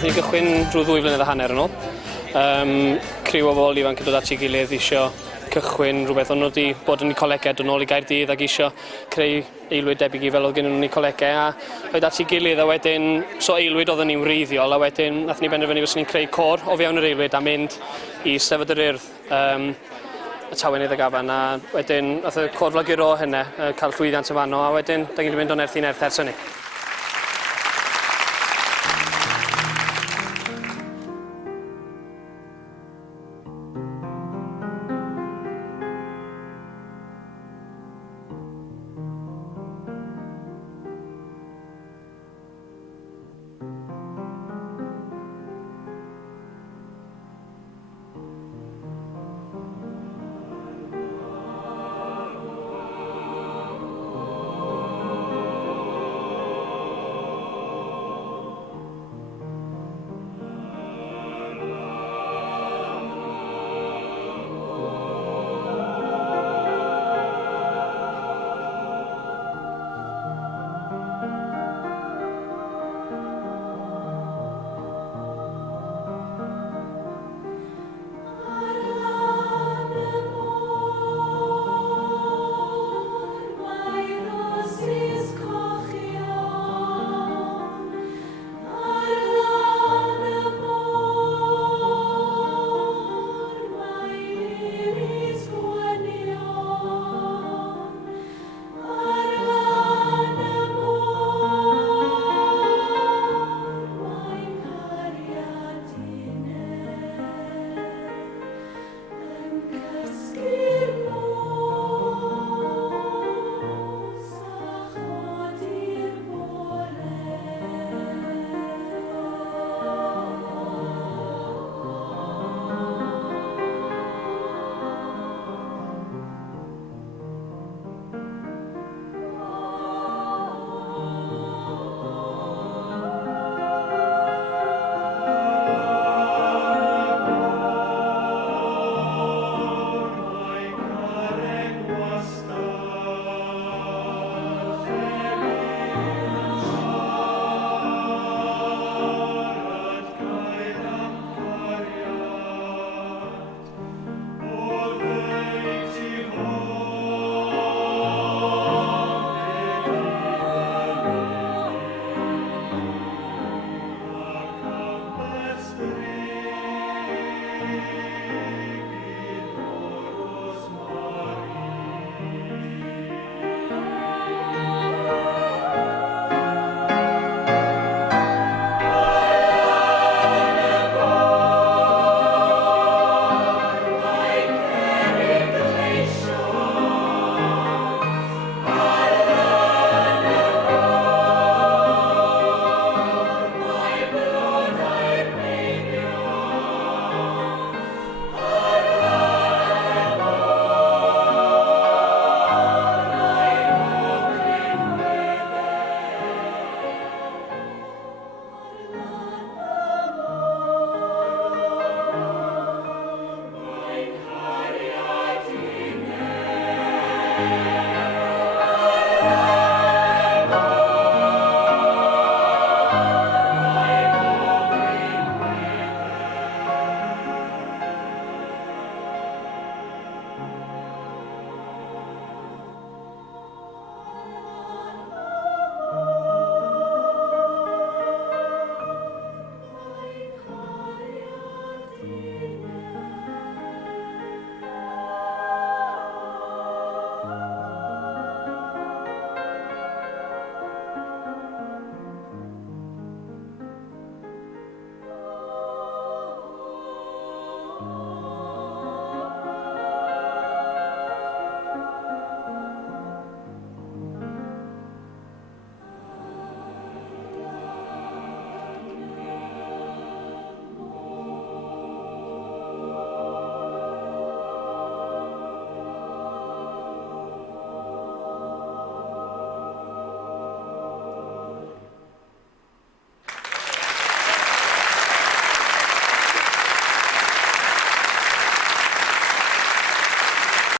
Wnaethon ni gychwyn rhyw 2 flynedd a hanner yn ôl. Criw o bobl ifanc yn dod at ei gilydd isio cychwyn rhywbeth. O'n nhw wedi bod yn eu colegau dod nôl i Gaerdydd ac isio creu aelwyd debyg i fel oedd gen nhw yn eu colegau a oedd at ei gilydd a wedyn so aelwyd oedden ni'n wreiddiol a wedyn nathon ni benderfynu fyswn ni'n creu côr o fewn yr aelwyd a mynd i Steddfod yr Urdd y Tawenydd y Gafan a wedyn nath y côr flaguro hynny cael llwyddiant yn fanno a wedyn da ni wedi mynd o nerth i nerth ers hynny.